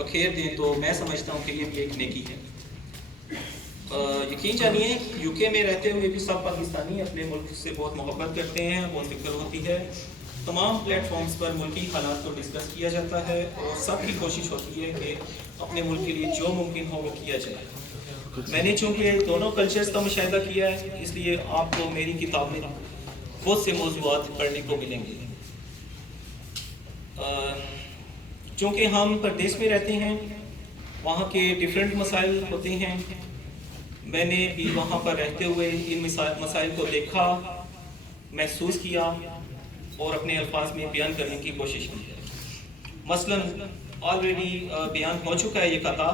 بخیر دیں تو میں سمجھتا ہوں کہ یہ بھی ایک نیکی ہے۔ یقین جانیے یو کے میں رہتے ہوئے بھی سب پاکستانی اپنے ملک سے بہت محبت کرتے ہیں، بہت فکر ہوتی ہے، تمام پلیٹ فارمز پر ملکی حالات کو ڈسکس کیا جاتا ہے اور سب کی کوشش ہوتی ہے کہ اپنے ملک کے لیے جو ممکن ہو وہ کیا جائے۔ میں نے چونکہ دونوں کلچرز کا مشاہدہ کیا ہے، اس لیے آپ کو میری کتاب میں بہت سے موضوعات پڑھنے کو ملیں گے۔ چونکہ ہم پردیس میں رہتے ہیں، وہاں کے ڈیفرنٹ مسائل ہوتے ہیں، میں نے بھی وہاں پر رہتے ہوئے ان مسائل کو دیکھا، محسوس کیا اور اپنے الفاظ میں بیان کرنے کی کوشش کی ہے۔ مثلاً آلریڈی بیان ہو چکا ہے یہ قطع،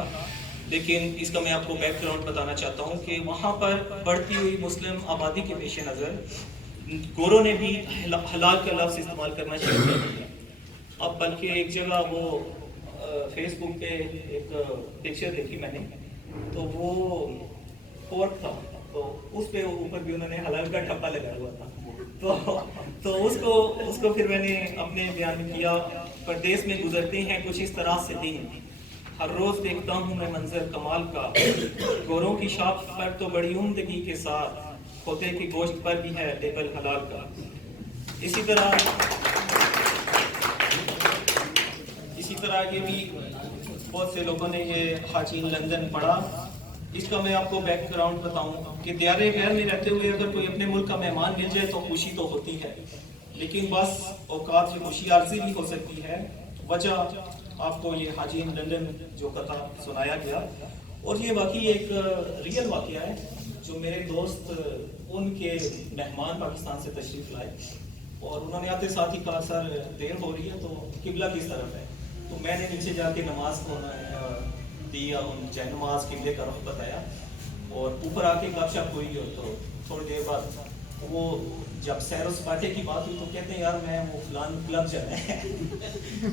لیکن اس کا میں آپ کو بیک گراؤنڈ بتانا چاہتا ہوں کہ وہاں پر بڑھتی ہوئی مسلم آبادی کے پیش نظر گوروں نے بھی حلال کا لفظ استعمال کرنا شروع کر دیا۔ اب بلکہ ایک جگہ وہ فیس بک پہ ایک پکچر دیکھی میں نے، تو وہ پورک تھا، تو اس پہ اوپر بھی انہوں نے حلال کا ٹھپا لگا ہوا تھا، تو اس کو پھر میں نے اپنے بیان میں کیا۔ پردیس میں گزرتے ہیں کچھ اس طرح سے دن، ہر روز دیکھتا ہوں میں منظر کمال کا، گوروں کی شاپ پر تو بڑی عمدگی کے ساتھ کھوتے کے گوشت پر بھی ہے لیبل حلال کا۔ اسی طرح یہ بھی بہت سے لوگوں نے یہ حاجی لندن پڑھا۔ اس کا میں آپ کو بیک گراؤنڈ بتاؤں کہ دیار غیر میں رہتے ہوئے اگر کوئی اپنے ملک کا مہمان مل جائے تو خوشی تو ہوتی ہے، لیکن بس اوقات یہ خوشی عارضی بھی ہو سکتی ہے۔ وجہ آپ کو یہ حاجی لندن جو قطع سنایا گیا، اور یہ واقعی ایک ریئل واقعہ ہے جو میرے دوست ان کے مہمان پاکستان سے تشریف لائے اور انہوں نے آتے ساتھ ہی کہا سر دیر ہو رہی ہے تو قبلہ کس طرف ہے، تو میں نے نیچے جا کے نماز کو دیا، ان جائے نماز قبلے کا رخ بتایا اور اوپر آ کے گپ شپ ہوئی، تو تھوڑی دیر بعد وہ جب سیر و سپاٹے کی بات ہوئی تو کہتے ہیں یار میں وہ فلان کلب جانا ہے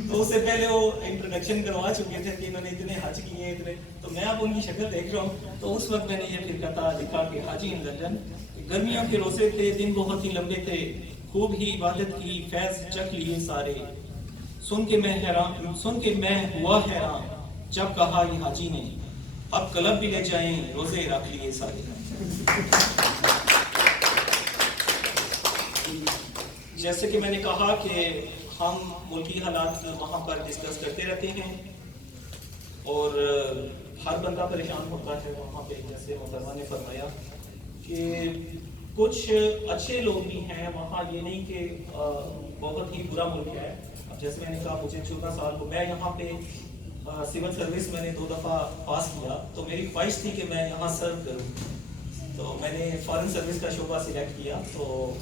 تو اس سے پہلے وہ انٹروڈکشن کروا چکے تھے کہ انہوں نے اتنے حج کیے اتنے، تو میں اب ان کی شکل دیکھ رہا ہوں، تو اس وقت میں نے یہ پھر قطع لکھا کہ حاجی لندن، گرمیوں کے روزے تھے، دن بہت ہی لمبے تھے، خوب ہی عبادت کی، فیض چکھ لیے سارے، سن کے میں ہوا حیران جب کہا یہ حاجی نے، اب کلب بھی لے جائیں روزے رکھ لیے سارے۔ جیسے کہ میں نے کہا کہ ہم ملکی حالات وہاں پر ڈسکس کرتے رہتے ہیں اور ہر بندہ پریشان ہوتا ہے وہاں پہ، جیسے محترمہ نے فرمایا کہ کچھ اچھے لوگ بھی ہیں وہاں، یہ نہیں کہ بہت ہی برا ملک ہے۔ جیسے میں نے کہا مجھے 14 سال کو میں یہاں پہ سول سروس میں نے 2 دفعہ پاس کیا، تو میری خواہش تھی کہ میں یہاں سرو کروں، تو میں نے فارن سروس کا شعبہ سلیکٹ کیا، تو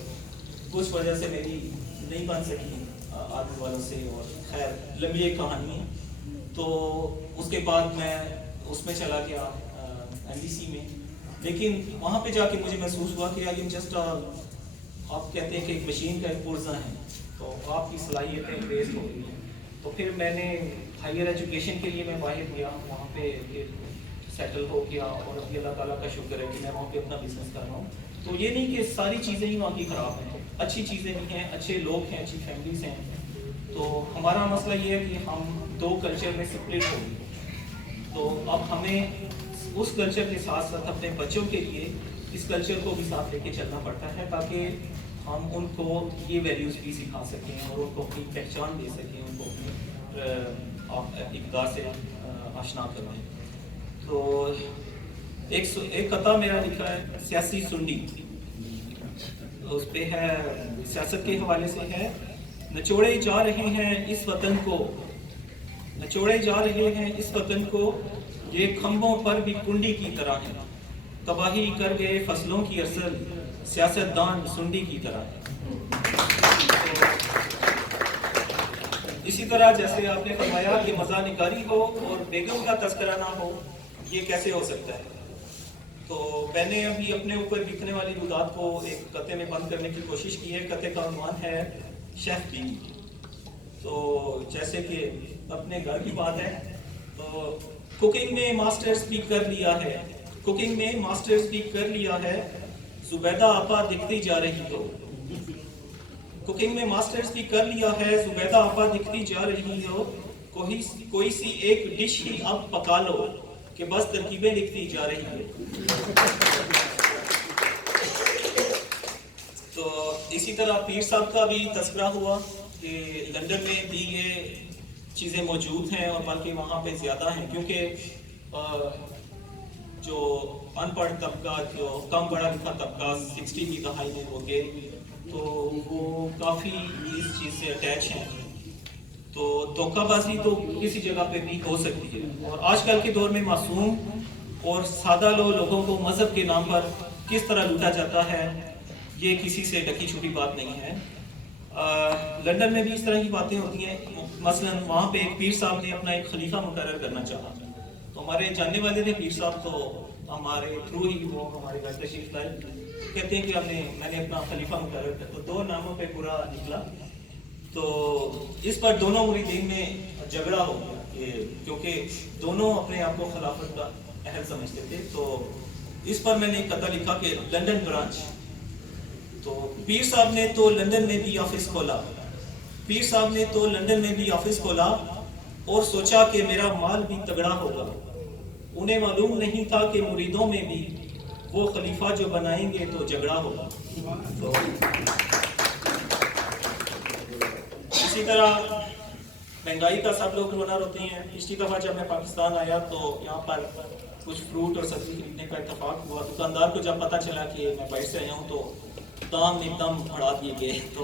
کچھ وجہ سے میری نہیں بن سکی آرمی والوں سے، اور خیر لمبی ایک کہانی ہے۔ تو اس کے بعد میں اس میں چلا گیا NDC میں، لیکن وہاں پہ جا کے مجھے محسوس ہوا کہ آئی ایم جسٹ، آپ کہتے ہیں کہ ایک مشین کا ایک پرزہ ہے، تو آپ کی صلاحیتیں ویسٹ ہو گئی ہیں۔ تو پھر میں نے ہائر ایجوکیشن کے لیے میں باہر گیا، وہاں پہ سیٹل ہو گیا، اور ابھی اللہ تعالیٰ کا شکر ہے کہ میں وہاں پہ اپنا بزنس کر رہا ہوں۔ تو یہ نہیں کہ ساری چیزیں ہی وہاں کی خراب ہیں، اچھی چیزیں بھی ہیں، اچھے لوگ ہیں، اچھی فیملیز ہیں۔ تو ہمارا مسئلہ یہ ہے کہ ہم 2 کلچر میں سپلٹ ہو گئے، تو اب ہمیں اس کلچر کے ساتھ ساتھ اپنے بچوں کے لیے اس کلچر کو بھی ساتھ لے کے چلنا پڑتا ہے، تاکہ ہم ان کو یہ ویلیوز بھی سکھا سکیں اور ان کو اپنی پہچان دے سکیں، ان کو اپنی اقدار سے آشنا کروائیں۔ تو ایک قطع میرا لکھا ہے سیاسی سنڈی، اس پہ ہے سیاست کے حوالے سے ہے، نچوڑے جا رہے ہیں اس وطن کو، نچوڑے جا رہے ہیں اس وطن کو، یہ کھمبوں پر بھی کنڈی کی طرح ہے، تباہی کر گئے فصلوں کی اصل، سیاست دان سنڈی کی طرح ہے۔ اسی طرح جیسے آپ نے فرمایا کہ مزہ نگاری ہو اور بیگم کا تذکرہ نہ ہو، یہ کیسے ہو سکتا ہے؟ تو میں نے ابھی اپنے اوپر لکھنے والی رودات کو ایک قطعے میں بند کرنے کی کوشش کی ہے۔ قطعے کا عنوان ہے شیف بیوی۔ تو جیسے کہ اپنے گھر کی بات ہے، تو کوکنگ میں ماسٹرز بھی کر لیا ہے، کوکنگ میں ماسٹرز بھی کر لیا ہے، زبیدہ آپا دکھتی جا رہی ہو، کوکنگ میں ماسٹرز بھی کر لیا ہے، زبیدہ آپا دکھتی جا رہی ہو، کوئی سی ایک ڈش ہی اب پکا لو کہ بس ترکیبیں لکھتی جا رہی ہے. تو اسی طرح پیر صاحب کا بھی تذکرہ ہوا کہ لندن میں بھی یہ چیزیں موجود ہیں اور بلکہ وہاں پہ زیادہ ہیں، کیونکہ جو ان پڑھ طبقہ، جو کم پڑھا لکھا طبقہ 60 کی دہائی میں ہو گئے تو وہ کافی اس چیز سے اٹیچ ہیں. تو دھوکہ بازی تو کسی جگہ پہ بھی ہو سکتی ہے، اور آج کل کے دور میں معصوم اور سادہ لوگوں کو مذہب کے نام پر کس طرح لوٹا جاتا ہے، یہ کسی سے ڈکی چھوٹی بات نہیں ہے. لندن میں بھی اس طرح کی باتیں ہوتی ہیں. مثلا وہاں پہ ایک پیر صاحب نے اپنا ایک خلیفہ مقرر کرنا چاہا، تو ہمارے جاننے والے تھے پیر صاحب، تو ہمارے تھرو ہی وہ ہمارے گھر تشریف لائے. کہتے ہیں کہ میں نے اپنا خلیفہ مقرر کیا، تو 2 ناموں پہ پورا نکلا. تو اس پر دونوں مریدین میں جھگڑا ہو گیا کیونکہ دونوں اپنے آپ کو خلافت کا اہل سمجھتے تھے. تو اس پر میں نے ایک خطہ لکھا کہ لندن برانچ. تو پیر صاحب نے تو لندن میں بھی آفس کھولا اور سوچا کہ میرا مال بھی تگڑا ہوگا. انہیں معلوم نہیں تھا کہ مریدوں میں بھی وہ خلیفہ جو بنائیں گے تو جھگڑا ہوگا. تو اسی طرح مہنگائی کا سب لوگ رونا روتے ہیں. پچھلی دفعہ جب میں پاکستان آیا تو یہاں پر کچھ فروٹ اور سبزی خریدنے کا اتفاق ہوا. دکاندار کو جب پتہ چلا کہ میں باہر سے آیا ہوں تو دام ایک دم بڑھا دیے گئے. تو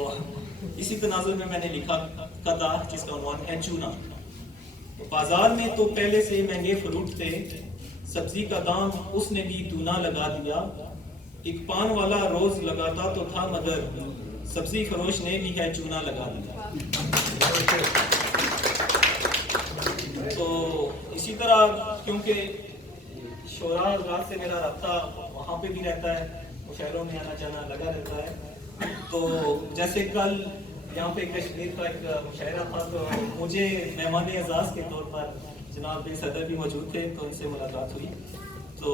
اسی تناظر میں نے لکھا قطع جس کا عنوان ہے چونا. بازار میں تو پہلے سے مہنگے فروٹ تھے، سبزی کا دام اس نے بھی دونا لگا دیا. ایک پان والا روز لگاتا تو تھا مگر سبزی فروش نے بھی ہے چونا لگا دیا. تو اسی طرح کیونکہ شعراء حضرات سے میرا رابطہ وہاں پہ بھی رہتا ہے، مشاعروں میں آنا جانا لگا رہتا ہے. تو جیسے کل یہاں پہ کشمیر کا ایک مشاعرہ تھا، تو مجھے مہمان اعزاز کے طور پر جناب بن صدر بھی موجود تھے، تو ان سے ملاقات ہوئی. تو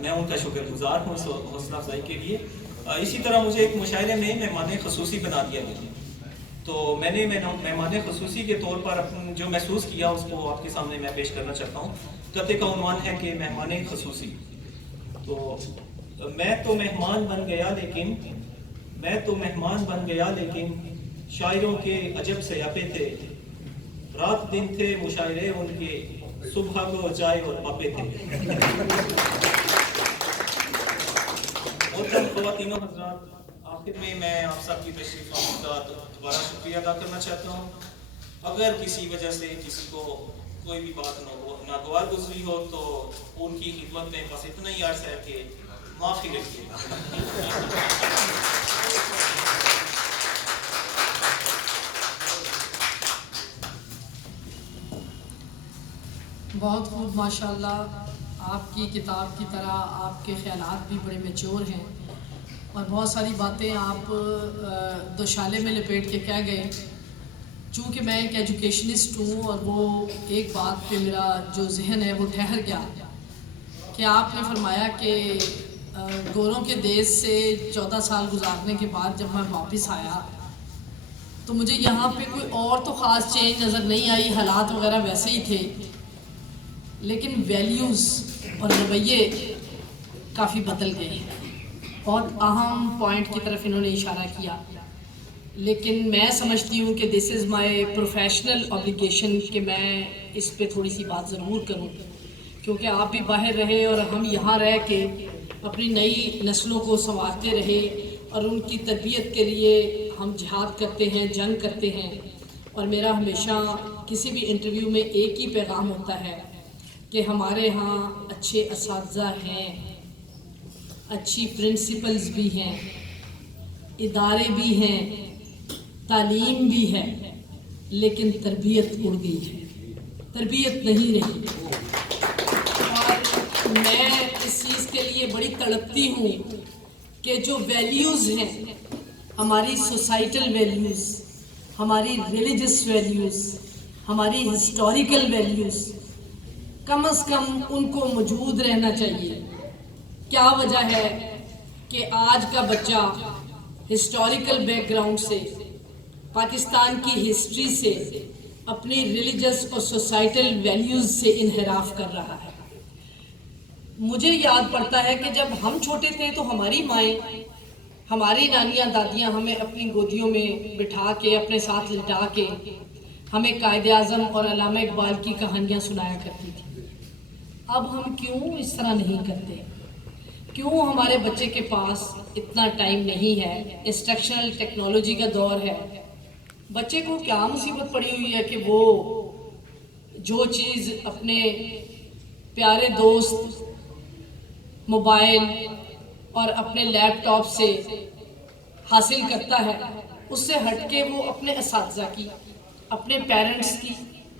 میں ان کا شکر گزار ہوں اس حوصلہ افزائی کے لیے. اسی طرح مجھے ایک مشاعرے میں مہمان خصوصی بنا دیا گیا. تو میں نے مہمان خصوصی کے طور پر جو محسوس کیا اس کو آپ کے سامنے میں پیش کرنا چاہتا ہوں. قطعے کا عنوان ہے کہ مہمان خصوصی. تو میں تو مہمان بن گیا لیکن شاعروں کے عجب سیاپے تھے. رات دن تھے مشاعرے ان کے، صبح کو چائے اور پاپے تھے. محترم خواتین و حضرات، آخر میں آپ سب کی تشریف آمد کا دوبارہ شکریہ ادا کرنا چاہتا ہوں. اگر کسی وجہ سے کسی کو کوئی بھی بات ناگوار گزری ہو تو ان کی خدمت میں بس اتنا ہی عرض ہے کہ معافی رکھیے. بہت خوب، ماشاءاللہ. آپ کی کتاب کی طرح آپ کے خیالات بھی بڑے میچور ہیں اور بہت ساری باتیں آپ دوشالے میں لپیٹ کے کہہ گئے. چونکہ میں ایک ایجوکیشنسٹ ہوں اور وہ ایک بات پہ میرا جو ذہن ہے وہ ٹھہر گیا کہ آپ نے فرمایا کہ گوروں کے دیش سے 14 سال گزارنے کے بعد جب میں واپس آیا تو مجھے یہاں پہ کوئی اور تو خاص چینج نظر نہیں آئی، حالات وغیرہ ویسے ہی تھے، لیکن ویلیوز اور رویے کافی بدل گئے. بہت اہم پوائنٹ کی طرف انہوں نے اشارہ کیا، لیکن میں سمجھتی ہوں کہ دس از مائی پروفیشنل اوبلیگیشن کہ میں اس پہ تھوڑی سی بات ضرور کروں، کیونکہ آپ بھی باہر رہے اور ہم یہاں رہ کے اپنی نئی نسلوں کو سنوارتے رہے اور ان کی تربیت کے لیے ہم جہاد کرتے ہیں، جنگ کرتے ہیں. اور میرا ہمیشہ کسی بھی انٹرویو میں ایک ہی پیغام ہوتا ہے کہ ہمارے ہاں اچھے اساتذہ ہیں، اچھی پرنسپلز بھی ہیں، ادارے بھی ہیں، تعلیم بھی ہے، لیکن تربیت اڑ گئی ہے، تربیت نہیں رہی. اور میں اس چیز کے لیے بڑی تڑپتی ہوں کہ جو ویلیوز ہیں، ہماری سوسائٹل ویلیوز، ہماری ریلیجس ویلیوز، ہماری ہسٹوریکل ویلیوز، کم از کم ان کو موجود رہنا چاہیے. کیا وجہ ہے کہ آج کا بچہ ہسٹوریکل بیک گراؤنڈ سے، پاکستان کی ہسٹری سے اپنی ریلیجس اور سوسائٹل ویلیوز سے انحراف کر رہا ہے۔ مجھے یاد پڑتا ہے کہ جب ہم چھوٹے تھے تو ہماری مائیں، ہماری نانیاں دادیاں ہمیں اپنی گودیوں میں بٹھا کے اپنے ساتھ لٹا کے ہمیں قائد اعظم اور علامہ اقبال کی کہانیاں سنایا کرتی تھی۔ اب ہم کیوں اس طرح نہیں کرتے؟ کیوں ہمارے بچے کے پاس اتنا ٹائم نہیں ہے؟ انسٹرکشنل ٹیکنالوجی کا دور ہے، بچے کو کیا مصیبت پڑی ہوئی ہے کہ وہ جو چیز اپنے پیارے دوست موبائل اور اپنے لیپ ٹاپ سے حاصل کرتا ہے، اس سے ہٹ کے وہ اپنے اساتذہ کی، اپنے پیرنٹس کی،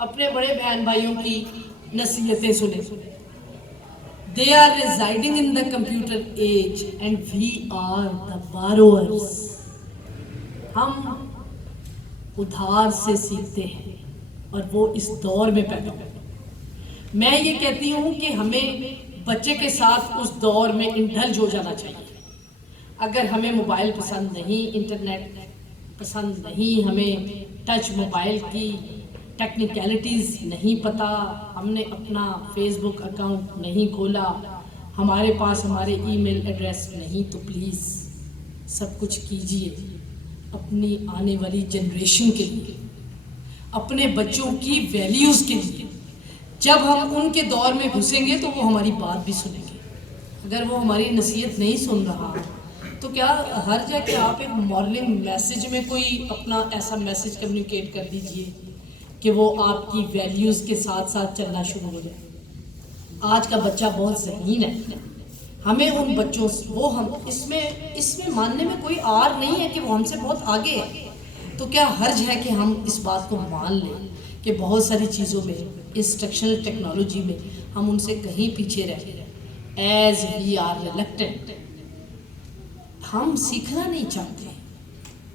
اپنے بڑے بہن بھائیوں کی نصیحتیں سنے۔ They are residing in the computer age and we are the borrowers. ہم ادھار سے سیکھتے ہیں اور وہ اس دور میں پیدا ہوتے ہیں۔ میں یہ کہتی ہوں کہ ہمیں بچے کے ساتھ اس دور میں انڈلج ہو جانا چاہیے۔ اگر ہمیں موبائل پسند نہیں، انٹرنیٹ پسند نہیں، ہمیں ٹچ موبائل کی ٹیکنیکلٹیز نہیں پتہ، ہم نے اپنا فیس بک اکاؤنٹ نہیں کھولا، ہمارے پاس ہمارے ای میل ایڈریس نہیں، تو پلیز سب کچھ کیجیے اپنی آنے والی جنریشن کے لیے، اپنے بچوں کی ویلیوز کے لیے۔ جب ہم ان کے دور میں گھسیں گے تو وہ ہماری بات بھی سنیں گے۔ اگر وہ ہماری نصیحت نہیں سن رہا تو کیا ہر جگہ کہ آپ ایک مارننگ میسیج میں کوئی اپنا ایسا میسیج کمیونیکیٹ کر دیجئے کہ وہ آپ کی ویلیوز کے ساتھ ساتھ چلنا شروع ہو جائے۔ آج کا بچہ بہت ذہین ہے، ہمیں ان بچوں وہ ہم اس میں ماننے میں کوئی آر نہیں ہے کہ وہ ہم سے بہت آگے ہے، تو کیا حرج ہے کہ ہم اس بات کو مان لیں کہ بہت ساری چیزوں میں، انسٹرکشنل ٹیکنالوجی میں ہم ان سے کہیں پیچھے رہ گئے۔ ایز وی آر ریلیکٹنٹ، ہم سیکھنا نہیں چاہتے،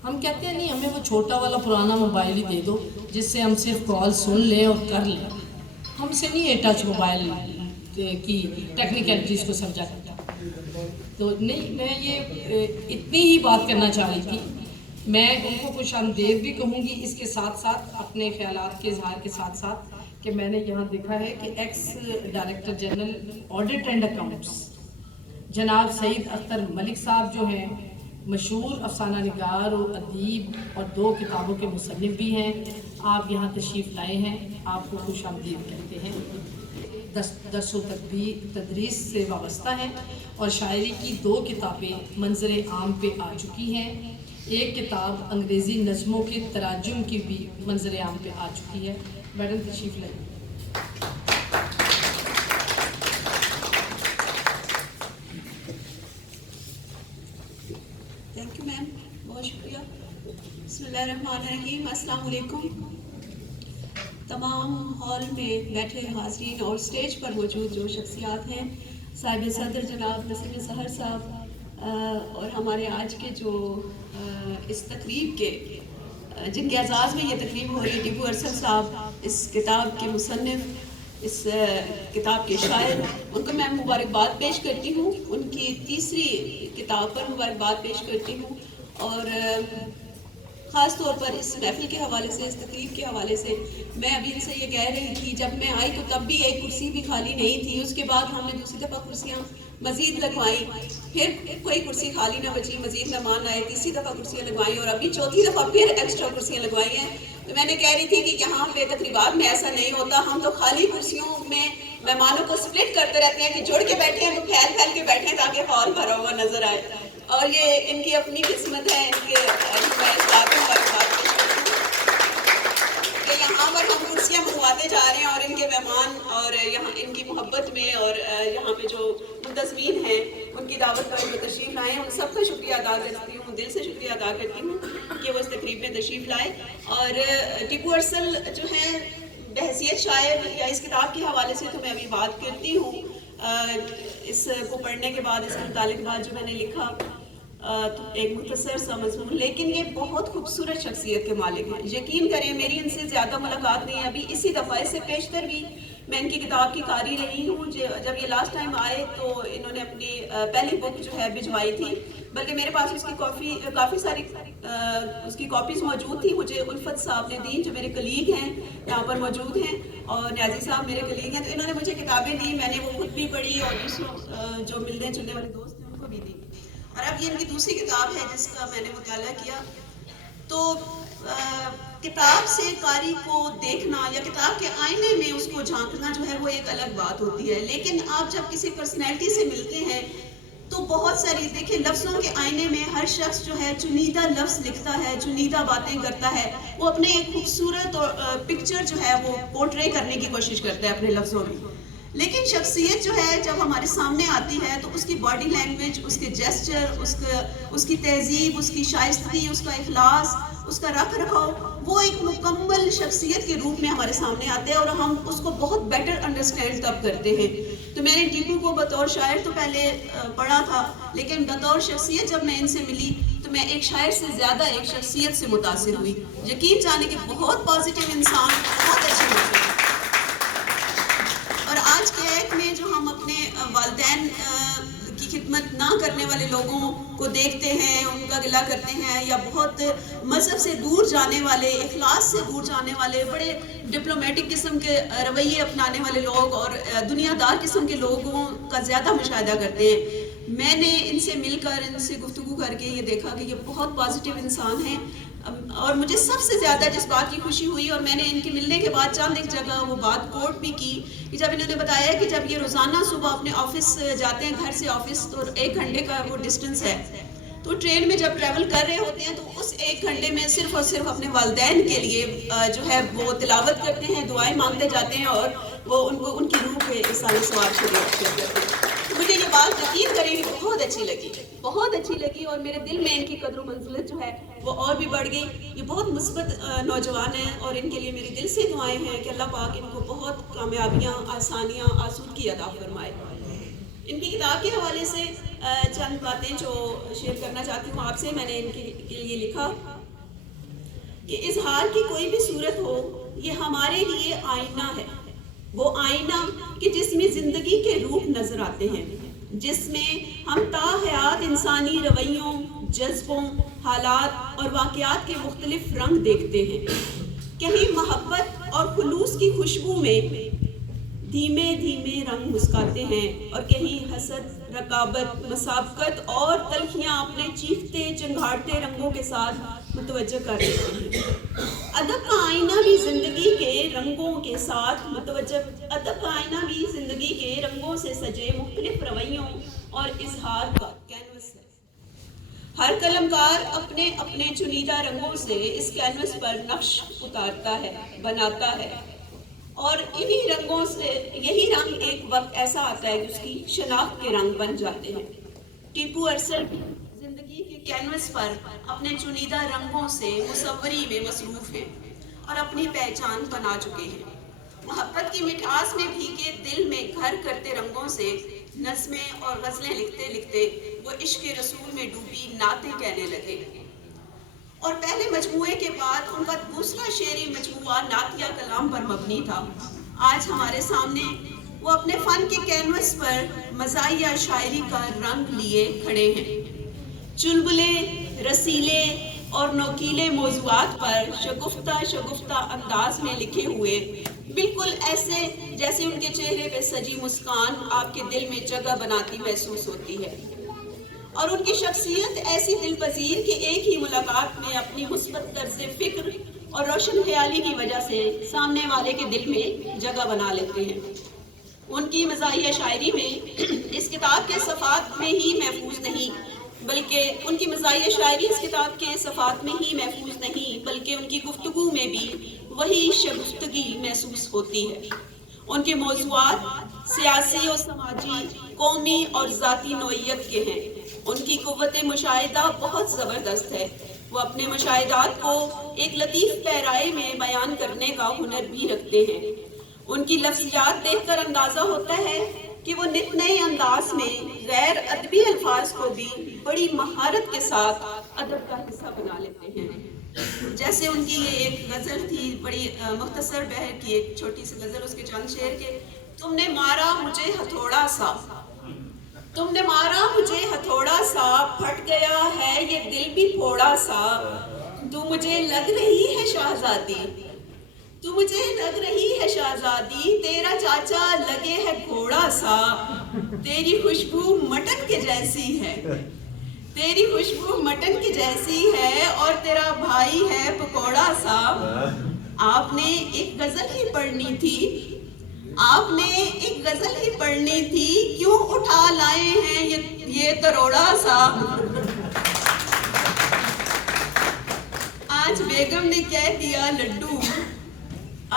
ہم کہتے ہیں نہیں ہمیں وہ چھوٹا والا پرانا موبائل ہی دے دو جس سے ہم صرف کال سن لیں اور کر لیں، ہم سے نہیں ہے ٹچ موبائل کی ٹیکنیکلٹیز کو سمجھا کرتا۔ تو نہیں، میں یہ اتنی ہی بات کرنا چاہ رہی تھی۔ میں ان کو خوش آمدید بھی کہوں گی، اس کے ساتھ ساتھ اپنے خیالات کے اظہار کے ساتھ ساتھ کہ میں نے یہاں دیکھا ہے کہ x director general audit and accounts جناب سعید اختر ملک صاحب جو ہیں، مشہور افسانہ نگار و ادیب اور 2 کتابوں کے مصنف بھی ہیں، آپ یہاں تشریف لائے ہیں، آپ کو خوش آمدید کہتے ہیں۔ درس و تدریس سے وابستہ ہیں اور شاعری کی 2 کتابیں منظر عام پہ آ چکی ہیں، ایک کتاب انگریزی نظموں کے تراجم کی بھی منظر عام پہ آ چکی ہے۔ میڈم تشریف لائیں۔ تھینک یو میم، بہت شکریہ۔ بسم اللہ الرحمن الرحیم۔ السلام علیکم تمام ہال میں بیٹھے حاضرین اور اسٹیج پر موجود جو شخصیات ہیں، صاحب صدر جناب نسیم سحر صاحب اور ہمارے آج کے جو اس تقریب کے جن کے اعزاز میں یہ تقریب ہو رہی ہے، ٹیپو ارسل صاحب اس کتاب کے مصنف، اس کتاب کے شاعر، ان کو میں مبارکباد پیش کرتی ہوں، ان کی 3ری کتاب پر مبارکباد پیش کرتی ہوں، اور خاص طور پر اس محفل کے حوالے سے، اس تقریب کے حوالے سے میں ابھی ان سے یہ کہہ رہی تھی، جب میں آئی تو تب بھی ایک کرسی بھی خالی نہیں تھی، اس کے بعد ہم نے دوسری دفعہ کرسیاں مزید لگوائیں، پھر کوئی کرسی خالی نہ بچی، مزید مہمان آئے، تیسری دفعہ کرسیاں لگوائیں اور ابھی 4تھی دفعہ پھر ایکسٹرا کرسیاں لگوائی ہیں۔ تو میں نے کہہ رہی تھی کہ یہاں پہ تقریبات میں ایسا نہیں ہوتا، ہم تو خالی کرسیوں میں مہمانوں کو سپلٹ کرتے رہتے ہیں کہ جڑ کے بیٹھے ہیں، پھیل پھیل کے بیٹھے ہیں تاکہ ہال بھرا ہوا نظر آئے، اور یہ ان کی اپنی قسمت ہے، ان کے کہ یہاں پر ہم کرسیاں منگواتے جا رہے ہیں اور ان کے مہمان اور یہاں ان کی محبت میں اور یہاں پہ جو منتظمین ہیں ان کی دعوت پر جو تشریف لائے ہیں، ان سب کا شکریہ ادا کرتی ہوں، دل سے شکریہ ادا کرتی ہوں کہ وہ اس تقریب میں تشریف لائے۔ اور ٹیپو ارسل جو ہیں بحیثیت شاعر یا اس کتاب کے حوالے سے تو میں ابھی بات کرتی ہوں، اس کو پڑھنے کے بعد، اس کے متعلق بات جو میں نے لکھا ایک مختصر سا مضمون، لیکن یہ بہت خوبصورت شخصیت کے مالک ہیں، یقین کریں میری ان سے زیادہ ملاقات نہیں ہے، ابھی اسی دفعہ اس سے پیشتر بھی میں ان کی کتاب کی قاری رہی ہوں. جب یہ لاسٹ ٹائم آئے تو انہوں نے اپنی پہلی بک جو ہے بھجوائی تھی، بلکہ میرے پاس اس کی کافی ساری اس کی کاپیز موجود تھی. مجھے الفت صاحب نے دی جو میرے کلیگ ہیں یہاں پر موجود ہیں، اور نیازی صاحب میرے کلیگ ہیں، تو انہوں نے مجھے کتابیں دی. میں نے وہ خود بھی پڑھی اور دوسروں جو ملنے جلنے والے دوست ہیں ان کو بھی دی. اور اب یہ ان کی دوسری کتاب ہے جس کا میں نے مطالعہ کیا. تو کتاب سے قاری کو دیکھنا یا کتاب کے آئینے میں اس کو جھانکنا جو ہے وہ ایک الگ بات ہوتی ہے. لیکن آپ جب کسی پرسنالٹی سے ملتے ہیں تو بہت ساری دیکھیں لفظوں کے آئینے میں ہر شخص جو ہے چنیدہ لفظ لکھتا ہے، چنیدہ باتیں کرتا ہے، وہ اپنے ایک خوبصورت پکچر جو ہے وہ پورٹرے کرنے کی کوشش کرتا ہے اپنے لفظوں میں. لیکن شخصیت جو ہے جب ہمارے سامنے آتی ہے تو اس کی باڈی لینگویج، اس کے جیسچر، اس کی تہذیب، اس کی شائستگی، اس کا اخلاص، اس کا رکھ رکھاؤ، وہ ایک مکمل شخصیت کے روپ میں ہمارے سامنے آتے ہیں اور ہم اس کو بہت بیٹر انڈرسٹینڈ تب کرتے ہیں. تو میں نے ٹیپو کو بطور شاعر تو پہلے پڑھا تھا، لیکن بطور شخصیت جب میں ان سے ملی تو میں ایک شاعر سے زیادہ ایک شخصیت سے متاثر ہوئی. یقین جانے کہ بہت پازیٹیو انسان، بہت اچھے ہوتے ہیں. اور آج کے ایک میں جو ہم اپنے والدین کی خدمت نہ کرنے والے لوگوں کو دیکھتے ہیں، ان کا گلہ کرتے ہیں، یا بہت مذہب سے دور جانے والے، اخلاص سے دور جانے والے، بڑے ڈپلومیٹک قسم کے رویے اپنانے والے لوگ اور دنیا دار قسم کے لوگوں کا زیادہ مشاہدہ کرتے ہیں. میں نے ان سے مل کر، ان سے گفتگو کر کے یہ دیکھا کہ یہ بہت پازیٹیو انسان ہیں. اور مجھے سب سے زیادہ جس بات کی خوشی ہوئی، اور میں نے ان کے ملنے کے بعد چند ایک جگہ وہ بات کوٹ بھی کی، کہ جب انہوں نے بتایا کہ جب یہ روزانہ صبح اپنے آفس جاتے ہیں، گھر سے آفس تو 1 گھنٹے کا وہ ڈسٹنس ہے، تو ٹرین میں جب ٹریول کر رہے ہوتے ہیں تو اس 1 گھنٹے میں صرف اور صرف اپنے والدین کے لیے جو ہے وہ تلاوت کرتے ہیں، دعائیں مانگتے جاتے ہیں، اور وہ ان کی روح پہ سارے ثواب شروع کرتے ہیں. مجھے یہ بات یقین کریں بہت اچھی لگی، بہت اچھی لگی، اور میرے دل میں ان کی قدر و منزلت جو ہے وہ اور بھی بڑھ گئی. یہ بہت مثبت نوجوان ہیں اور ان کے لیے میری دل سے دعائیں ہیں کہ اللہ پاک ان کو بہت کامیابیاں، آسانیاں، آسودگی عطا فرمائے. ان کی کتاب کے حوالے سے چند باتیں جو شیئر کرنا چاہتی ہوں آپ سے. میں نے ان کے لیے لکھا کہ اظہار کی کوئی بھی صورت ہو، یہ ہمارے لیے آئینہ ہے. وہ آئینہ کہ جس میں زندگی کے روپ نظر آتے ہیں، جس میں ہم تاحیات انسانی رویوں، جذبوں، حالات اور واقعات کے مختلف رنگ دیکھتے ہیں. کہیں محبت اور خلوص کی خوشبو میں دھیمے دھیمے رنگ مسکاتے ہیں، اور کہیں حسد، رقابت، مسابقت اور تلخیاں اپنے چیختے چنگھاڑتے رنگوں کے ساتھ متوجہ کر دیتے ہیں. ادب کا آئینہ بھی زندگی کے رنگوں کے ساتھ ادب کا آئینہ بھی زندگی کے رنگوں سے سجے مختلف رویوں اور اظہار کا کینوس ہے. ہر قلمکار اپنے اپنے چنیدہ رنگوں سے اس کینوس پر نقش اتارتا ہے، بناتا ہے، اور انہی رنگوں سے یہی رنگ ایک وقت ایسا آتا ہے کہ اس کی شناخت کے رنگ بن جاتے ہیں. ٹیپو ارسل زندگی کے کینوس پر اپنے چنیدہ رنگوں سے مصوری میں مصروف ہیں اور اپنی پہچان بنا چکے ہیں. محبت کی مٹھاس میں بھیگے دل میں گھر کرتے رنگوں سے نظمیں اور غزلیں لکھتے لکھتے وہ عشق رسول میں ڈوبی نعتیں کہنے لگے. اور پہلے مجموعے کے بعد ان کا دوسرا شعری مجموعہ نعتیہ کلام پر مبنی تھا. آج ہمارے سامنے وہ اپنے فن کے کینوس پر مزاحیہ شاعری کا رنگ لیے کھڑے ہیں. چلبلے، رسیلے اور نوکیلے موضوعات پر شگفتہ انداز میں لکھے ہوئے، بالکل ایسے جیسے ان کے چہرے پہ سجی مسکان آپ کے دل میں جگہ بناتی محسوس ہوتی ہے. اور ان کی شخصیت ایسی دل پذیر کہ ایک ہی ملاقات میں اپنی مثبت طرز فکر اور روشن خیالی کی وجہ سے سامنے والے کے دل میں جگہ بنا لیتے ہیں. ان کی مزاحیہ شاعری میں اس کتاب کے صفحات میں ہی محفوظ نہیں بلکہ ان کی مزاحیہ شاعری اس کتاب کے صفحات میں ہی محفوظ نہیں بلکہ ان کی گفتگو میں بھی وہی شگفتگی محسوس ہوتی ہے. ان کے موضوعات سیاسی اور سماجی، قومی اور ذاتی نوعیت کے ہیں. ان کی قوت مشاہدہ بہت زبردست ہے. وہ اپنے مشاہدات کو ایک لطیف پیرائے میں بیان کرنے کا ہنر بھی رکھتے ہیں. ان کی لفظیات دیکھ کر اندازہ ہوتا ہے کہ وہ نت نئے انداز میں غیر ادبی الفاظ کو بھی بڑی مہارت کے ساتھ ادب کا حصہ بنا لیتے ہیں. جیسے ان کی یہ ایک غزل تھی بڑی مختصر بہر کی، ایک چھوٹی سی غزل، اس کے چند شعر کے: تم نے مارا مجھے ہتھوڑا سا، تم نے مارا مجھے ہتھوڑا سا، پھٹ گیا ہے یہ دل بھی تھوڑا سا، تو مجھے لگ رہی ہے شہزادی، تو مجھے لگ رہی ہے شہزادی، تیرا چاچا لگے ہے گھوڑا سا، تیری خوشبو مٹن کے جیسی ہے، تیری خوشبو مٹن کی جیسی ہے، اور تیرا بھائی ہے پکوڑا سا۔ آپ نے ایک غزل ہی پڑھنی تھی، آپ نے ایک غزل ہی پڑھنی تھی، کیوں اٹھا لائے ہیں یہ تروڑا سا۔ آج بیگم نے کہہ دیا لڈو،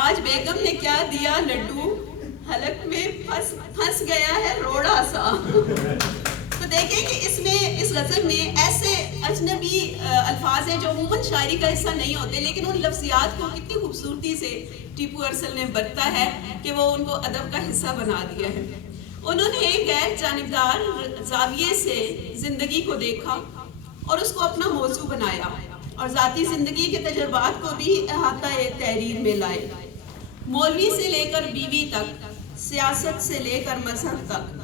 آج بیگم نے کیا دیا لڈو، حلق میں پھنس گیا ہے روڑا سا۔ تو دیکھیں کہ اس غزل میں ایسے اجنبی الفاظ ہیں جو عموماً شاعری کا حصہ نہیں ہوتے، لیکن ان لفظیات کو کتنی خوبصورتی سے ٹیپو ارسل نے برتا ہے کہ وہ ان کو ادب کا حصہ بنا دیا ہے۔ انہوں نے ایک غیر جانبدار زاویے سے زندگی کو دیکھا اور اس کو اپنا موضوع بنایا، اور ذاتی زندگی کے تجربات کو بھی احاطہ تحریر میں لائے۔ مولوی سے لے کر بیوی تک، سیاست سے لے کر مذہب تک،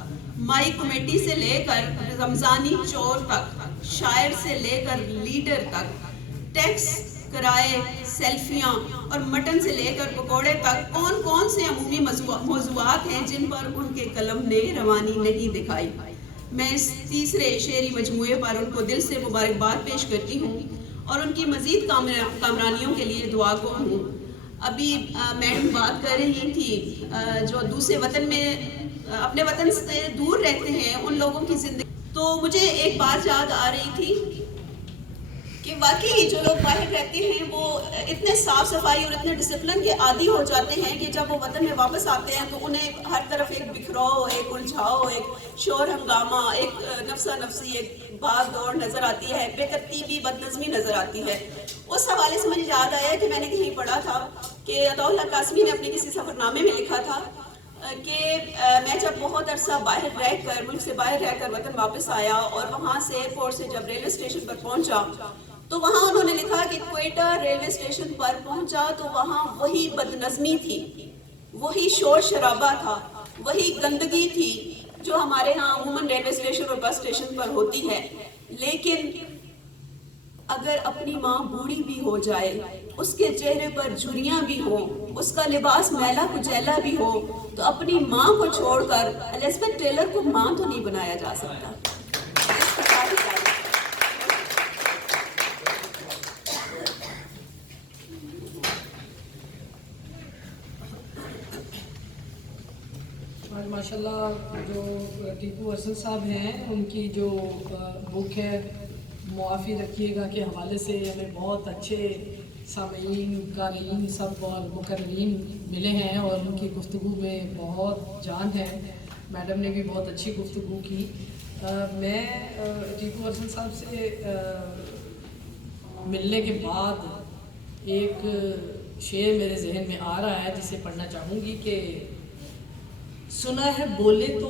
مائی کمیٹی سے لے کر رمضانی چور تک، شاعر سے لے کر لیڈر تک، ٹیکس، کرائے، سیلفیاں اور مٹن سے لے کر پکوڑے تک، کون کون سے عمومی موضوعات ہیں جن پر ان کے قلم نے روانی نہیں دکھائی۔ میں اس تیسرے شعری مجموعے پر ان کو دل سے مبارکباد پیش کرتی ہوں اور ان کی مزید کامرانیوں کے لیے دعا گو ہوں۔ ابھی میڈم بات کر رہی تھی جو دوسرے وطن میں اپنے وطن سے دور رہتے ہیں ان لوگوں کی زندگی، تو مجھے ایک بات یاد آ رہی تھی کہ واقعی جو لوگ باہر رہتے ہیں وہ اتنے صاف صفائی اور اتنے ڈسپلن کے عادی ہو جاتے ہیں کہ جب وہ وطن میں واپس آتے ہیں تو انہیں ہر طرف ایک بکھراؤ، ایک الجھاؤ، ایک شور ہنگامہ، ایک نفسا نفسی، ایک بھاگ دوڑ نظر آتی ہے، بے ترتیبی، بد نظمی نظر آتی ہے۔ اس حوالے سے مجھے یاد آیا کہ میں نے کہیں پڑھا تھا کہ عطاء اللہ قاسمی نے اپنے کسی سفر نامے میں لکھا تھا کہ میں جب بہت عرصہ باہر رہ کر، ملک سے باہر رہ کر وطن واپس آیا اور وہاں سے ایئرپورٹ سے جب ریلوے اسٹیشن پر پہنچا تو وہاں انہوں نے لکھا کہ کوئٹہ ریلوے اسٹیشن پر پہنچا تو وہاں وہی بد نظمی تھی، وہی شور شرابہ تھا، وہی گندگی تھی جو ہمارے ہاں عموماً ریلوے اسٹیشن اور بس اسٹیشن پر ہوتی ہے۔ لیکن اگر اپنی ماں بوڑھی بھی ہو جائے، اس کے چہرے پر جھریاں بھی ہوں، اس کا لباس میلا کچیلا بھی ہو، تو اپنی ماں کو چھوڑ کر الزبتھ ٹیلر کو ماں تو نہیں بنایا جا سکتا۔ آج ماشاءاللہ جو ٹیپو ارسل صاحب ہیں ان کی جو بک ہے معافی رکھیے گا کے حوالے سے ہمیں بہت اچھے سامعین، قارئین سب اور مقررین ملے ہیں اور ان کی گفتگو میں بہت جان ہے۔ میڈم نے بھی بہت اچھی گفتگو کی۔ میں ٹیپو ارسل صاحب سے ملنے کے بعد ایک شعر میرے ذہن میں آ رہا ہے جسے پڑھنا چاہوں گی کہ سنا ہے بولے تو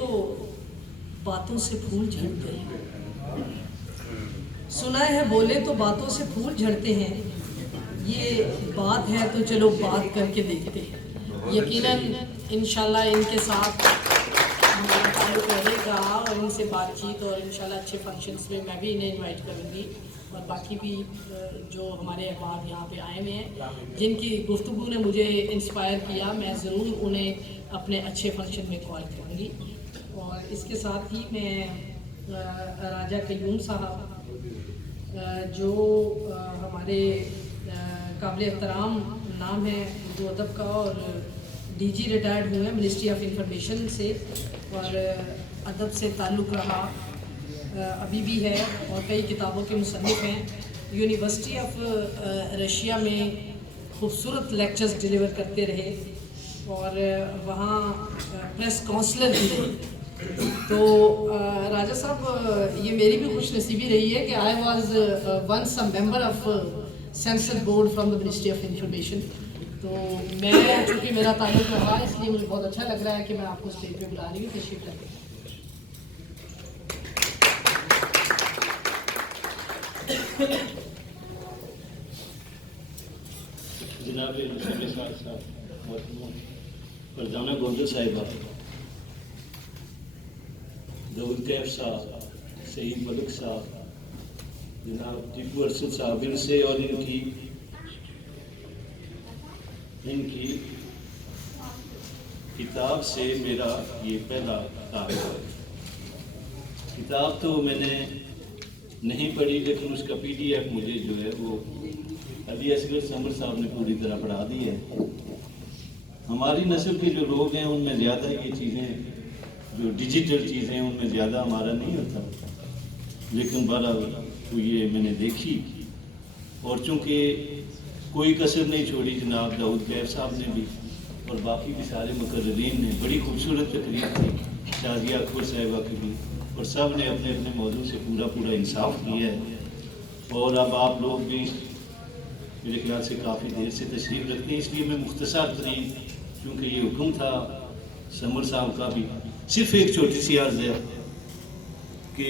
باتوں سے پھول جھڑتے ہیں، سنا ہے بولے تو باتوں سے پھول جھڑتے ہیں، یہ بات ہے تو چلو بات کر کے دیکھتے ہیں۔ یقیناً انشاءاللہ ان کے ساتھ ہمارا تعلق رہے گا اور ان سے بات چیت، اور انشاءاللہ اچھے فنکشنز میں میں بھی انہیں انوائٹ کروں گی، اور باقی بھی جو ہمارے احباب یہاں پہ آئے ہوئے ہیں جن کی گفتگو نے مجھے انسپائر کیا، میں ضرور انہیں اپنے اچھے فنکشن میں کال کروں گی۔ اور اس کے ساتھ ہی میں راجہ قیوم صاحب جو ہمارے قابل احترام نام ہے اردو ادب کا، اور ڈی جی ریٹائرڈ ہوئے ہیں منسٹری آف انفارمیشن سے، اور ادب سے تعلق رہا، ابھی بھی ہے، اور کئی کتابوں کے مصنف ہیں۔ یونیورسٹی آف رشیا میں خوبصورت لیکچرز ڈیلیور کرتے رہے اور وہاں پریس کونسلر بھی رہے۔ تو راجہ صاحب یہ میری بھی خوش نصیبی رہی ہے کہ I was once a member of censor board from the ministry of information. تو میں چونکہ میرا تعلق رہا اس لیے مجھے بہت اچھا لگ رہا ہے کہ میں آپ کو اسٹیج پہ بلا رہی ہوں، تشریف رکھیں۔ جناب صاحب فرزانہ گوندل صاحبہ، داؤد کیف صاحب، سعید ملک صاحب، جناب ٹیپو ارشد صاحب، ان سے اور ان کی کتاب سے میرا یہ پہلا تعارف ہے۔ کتاب تو میں نے نہیں پڑھی، لیکن اس کا PDF مجھے جو ہے وہ علی اصغر سمر صاحب نے پوری طرح پڑھا دی ہے۔ ہماری نسل کے جو لوگ ہیں ان میں زیادہ یہ چیزیں جو ڈیجیٹل چیزیں ان میں زیادہ ہمارا نہیں ہوتا، لیکن بہرحال تو یہ میں نے دیکھی، اور چونکہ کوئی کسر نہیں چھوڑی جناب داؤد کیف صاحب نے بھی اور باقی بھی سارے مقررین نے، بڑی خوبصورت تقریر تھی شازیہ اکبر صاحبہ کی بھی، اور سب نے اپنے اپنے موضوع سے پورا انصاف کیا ہے۔ اور اب آپ لوگ بھی میرے خیال سے کافی دیر سے تشریف رکھتے ہیں، اس لیے میں مختصر ترین، کیونکہ یہ حکم تھا سمر صاحب کا بھی، صرف ایک چھوٹی سی عرض ہے کہ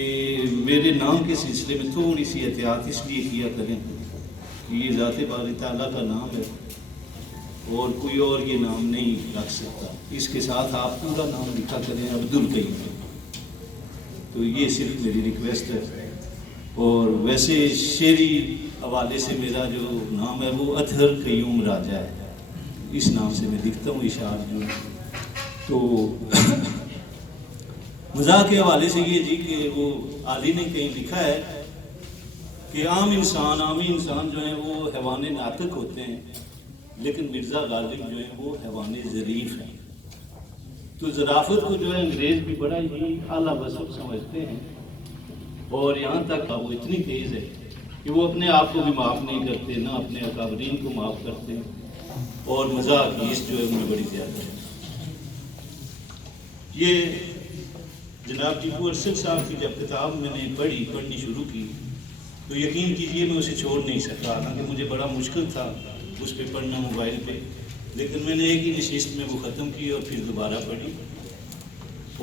میرے نام کے سلسلے میں تھوڑی سی احتیاط اس لیے کیا کریں کہ یہ ذات باری تعالیٰ کا نام ہے اور کوئی اور یہ نام نہیں رکھ سکتا، اس کے ساتھ آپ پورا نام لکھا کریں عبدالقیوم، تو یہ صرف میری ریکویسٹ ہے۔ اور ویسے شعری حوالے سے میرا جو نام ہے وہ اطہر قیوم راجہ ہے، اس نام سے میں لکھتا ہوں اشعار جو۔ تو مزاح کے حوالے سے یہ جی کہ وہ عالی نے کہیں لکھا ہے کہ عام عامی انسان جو ہیں وہ حیوان ناطق ہوتے ہیں، لیکن مرزا غالب جو ہیں وہ حیوان ظریف ہیں۔ تو ظرافت کو جو ہے انگریز بھی بڑا ہی اعلیٰ وصف سمجھتے ہیں، اور یہاں تک وہ اتنی تیز ہے کہ وہ اپنے آپ کو بھی معاف نہیں کرتے، نہ اپنے اکابرین کو معاف کرتے ہیں، اور مزاح کی اس جو ہے ان میں بڑی زیادہ ہے۔ یہ جناب ٹیپو ارشد صاحب کی جب کتاب میں نے پڑھنی شروع کی تو یقین کیجئے میں اسے چھوڑ نہیں سکا، حالانکہ مجھے بڑا مشکل تھا اس پہ پڑھنا موبائل پہ، لیکن میں نے ایک ہی نشست میں وہ ختم کی اور پھر دوبارہ پڑھی،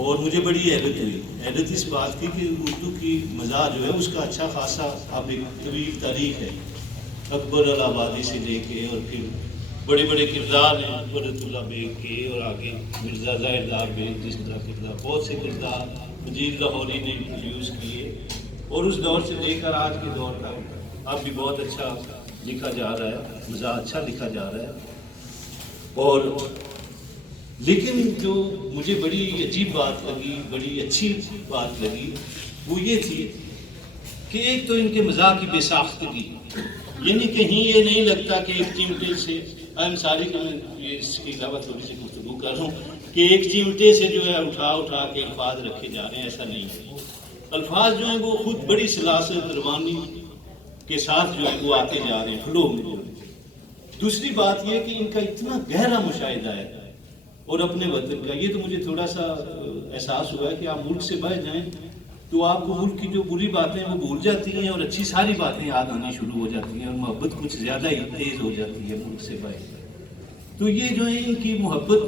اور مجھے بڑی حیرت ہوئی۔ حیرت اس بات کی کہ اردو کی مزاح جو ہے اس کا اچھا خاصا اب ایک طویل تاریخ ہے، اکبر الآبادی سے لے کے، اور پھر بڑے بڑے کردار ہیں برۃ اللہ بیگ کے، اور آگے مرزا ظاہردار بیگ جس طرح کردار، بہت سے کردار مجید لاہوری نے انٹروڈیوس کیے، اور اس دور سے لے کر آج کے دور تک اب بھی بہت اچھا لکھا جا رہا ہے، مزاح اچھا لکھا جا رہا ہے۔ اور لیکن جو مجھے بڑی عجیب بات لگی، بڑی اچھی بات لگی، وہ یہ تھی کہ ایک تو ان کے مزاح کی بے ساختگی، یعنی کہیں یہ نہیں لگتا کہ ایک چمٹے سے ساری یہ اس کے علاوہ تھوڑی سی گفتگو کر رہا ہوں کہ ایک چمٹے سے جو ہے اٹھا کے الفاظ رکھے جا رہے ہیں، ایسا نہیں ہے۔ الفاظ جو ہیں وہ خود بڑی سلاست روانی کے ساتھ جو ہے وہ آتے جا رہے ہیں فلو میں جو ہے۔ دوسری بات یہ کہ ان کا اتنا گہرا مشاہدہ ہے اور اپنے وطن کا، یہ تو مجھے تھوڑا سا احساس ہوا ہے کہ آپ ملک سے باہر جائیں تو آپ کو ملک کی جو بری باتیں وہ بھول جاتی ہیں اور اچھی ساری باتیں یاد آنی شروع ہو جاتی ہیں، اور محبت کچھ زیادہ ہی تیز ہو جاتی ہے ملک سے باہر۔ تو یہ جو ہے ان کی محبت،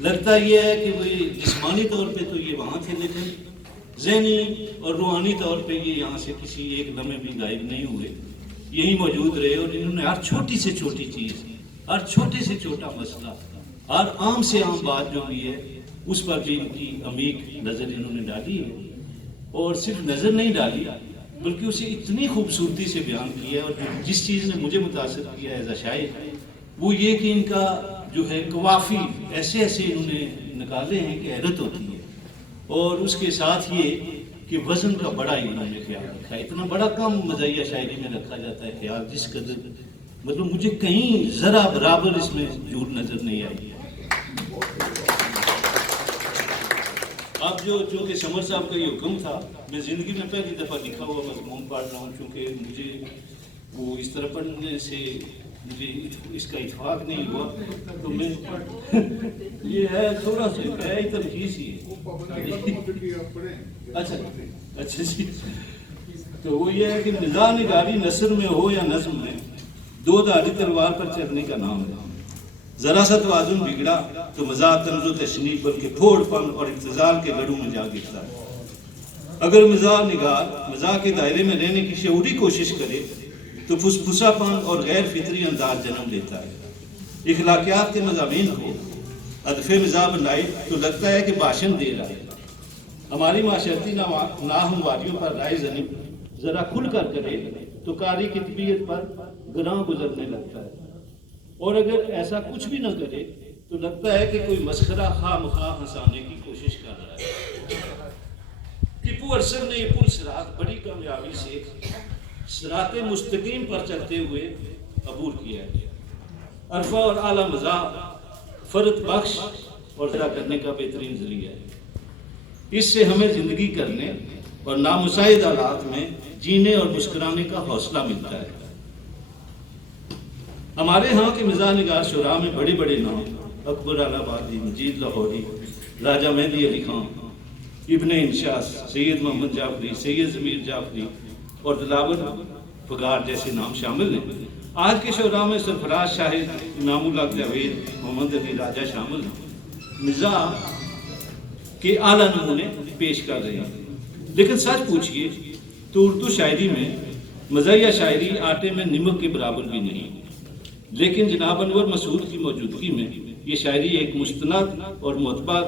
لگتا یہ ہے کہ وہ جسمانی طور پہ تو یہ وہاں تھے، لیکن ذہنی اور روحانی طور پہ یہ یہاں سے کسی ایک لمحے بھی غائب نہیں ہوئے، یہی موجود رہے، اور انہوں نے ہر چھوٹی سے چھوٹی چیز، ہر چھوٹے سے چھوٹا مسئلہ، ہر عام سے عام بات جو بھی ہے اس پر بھی ان کی عمیق نظر انہوں نے ڈالی ہے، اور صرف نظر نہیں ڈالی بلکہ اسے اتنی خوبصورتی سے بیان کیا ہے۔ اور جس چیز نے مجھے متاثر کیا ہے شاید وہ یہ کہ ان کا جو ہے قوافی ایسے انہوں نے نکالے ہیں کہ حیرت ہوتی ہے، اور اس کے ساتھ یہ کہ وزن کا بڑا ہی انہوں نے خیال رکھا ہے، اتنا بڑا کم مزاحیہ شاعری میں رکھا جاتا ہے خیال، جس قدر مطلب مجھے کہیں ذرا برابر اس میں جھوٹ نظر نہیں آئی۔ اب چونکہ سمر صاحب کا یہ حکم تھا، میں زندگی میں پہلی دفعہ لکھا ہوا مضمون پڑھ رہا ہوں، چونکہ مجھے وہ اس طرح پڑھنے سے مجھے اس کا اتفاق نہیں ہوا، تو میں یہ ہے تھوڑا سا ہے ہی تلخیص ہی ہے۔ اچھا جی، تو وہ یہ ہے کہ نزاع نگاری نثر میں ہو یا نظم میں، دو دھاری تلوار پر چڑھنے کا نام ہے۔ ذرا سا توازن بگڑا تو مزاح طنز و تشنیع بلکہ پھوڑ پن اور ابتذال کے گڑھوں میں جا گرتا ہے۔ اگر مزاح نگار مزاح کے دائرے میں رہنے کی شعوری کوشش کرے تو پھسپھسا پن اور غیر فطری انداز جنم لیتا ہے۔ اخلاقیات کے مضامین کو ہدف مزاح بنائے تو لگتا ہے کہ بھاشن دے رہا ہے۔ ہماری معاشرتی ناہمواریوں پر رائے زنی ذرا کھل کر کرے تو قاری کی طبیعت پر گراں گزرنے لگتا ہے، اور اگر ایسا کچھ بھی نہ کرے تو لگتا ہے کہ کوئی مسخرہ خواہ مخواہ ہنسانے کی کوشش کر رہا ہے۔ ٹیپو ارسل نے یہ پل صراط بڑی کامیابی سے صراط مستقیم پر چلتے ہوئے عبور کیا ہے۔ عرفہ اور اعلیٰ مزاح فرد بخش اور ادا کرنے کا بہترین ذریعہ ہے۔ اس سے ہمیں زندگی کرنے اور نامساعد حالات میں جینے اور مسکرانے کا حوصلہ ملتا ہے۔ ہمارے ہاں کے مزاح نگار شعراء میں بڑے بڑے نام اکبر آبادی، مجید لاہوری، راجہ مہدی علی خان، ابن انشاس، سید محمد جعفری، سید ضمیر جعفری اور دلاور فگار جیسے نام شامل ہیں۔ آج کے شعراء میں سرفراز شاہد، انعام اللہ جاوید، محمد علی راجہ شامل ہیں۔ مزاح کے اعلیٰ نمونے پیش کر رہے ہیں، لیکن سچ پوچھئے تو اردو شاعری میں مزاحیہ شاعری آٹے میں نمک کے برابر بھی نہیں، لیکن جناب انور مسعود کی موجودگی میں یہ شاعری ایک مستند اور معتبر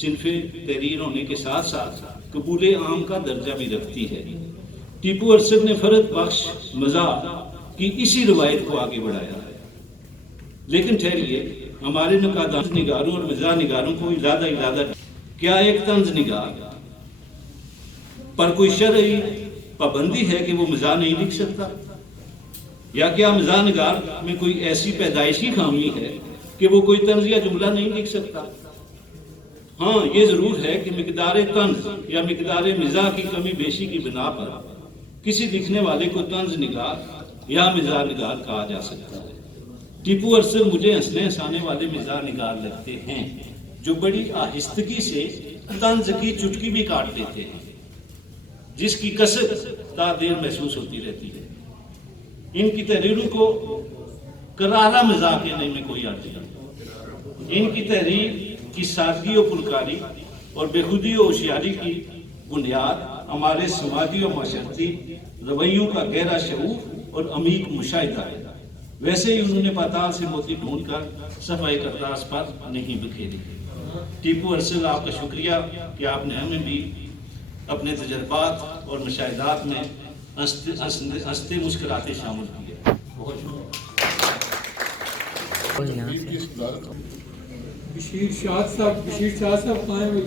صنف تحریر ہونے کے ساتھ ساتھ قبول عام کا درجہ بھی رکھتی ہے۔ ٹیپو ارسل نے فرد بخش مزاح کی اسی روایت کو آگے بڑھایا ہے، لیکن ٹھہریے، ہمارے نقاد نگاروں اور مزاح نگاروں کو ارادہ کیا ایک طنز نگار پر کوئی شرعی پابندی ہے کہ وہ مزاح نہیں لکھ سکتا؟ یا کیا مزاح نگار میں کوئی ایسی پیدائشی خامی ہے کہ وہ کوئی طنز یا جملہ نہیں لکھ سکتا؟ ہاں، یہ ضرور ہے کہ مقدار طنز یا مقدار مزاح کی کمی بیشی کی بنا پر کسی لکھنے والے کو طنز نگار یا مزاح نگار کہا جا سکتا ہے۔ ٹیپو ارسل مجھے ہنسنے ہنسانے والے مزاح نگار لگتے ہیں، جو بڑی آہستگی سے طنز کی چٹکی بھی کاٹ دیتے ہیں، جس کی کثرت تا دیر محسوس ہوتی رہتی ہے۔ ان کی تحریروں کو کرارا مزاح کہنے میں کوئی حرج نہیں۔ ان کی تحریر کی سادگی و پرکاری اور بے خودی و ہوشیاری کی بنیاد ہمارے سماجی و معاشرتی رویوں کا گہرا شعور اور عمیق مشاہدہ ہے۔ ویسے ہی انہوں نے پاتال سے موتی ڈھونڈ کر صفحہ کرتاس پر نہیں بکھیری۔ ٹیپو ارسل، آپ کا شکریہ کہ آپ نے ہمیں بھی اپنے تجربات اور مشاہدات میں ہنستے مسکراتے شامل کیا۔ بہت شکریہ۔ بشیر شاہ صاحب قائم ہوئی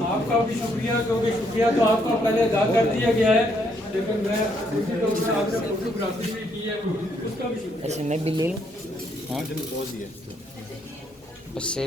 آپ کا بھی شکریہ، کیونکہ شکریہ تو آپ کا پہلے ادا کر دیا گیا ہے، لیکن میں آپ نے فوٹوگرافی بھی کی ہے، اس کا بھی شکریہ۔ ایسے میں بھی لے لوں، ہاں اس سے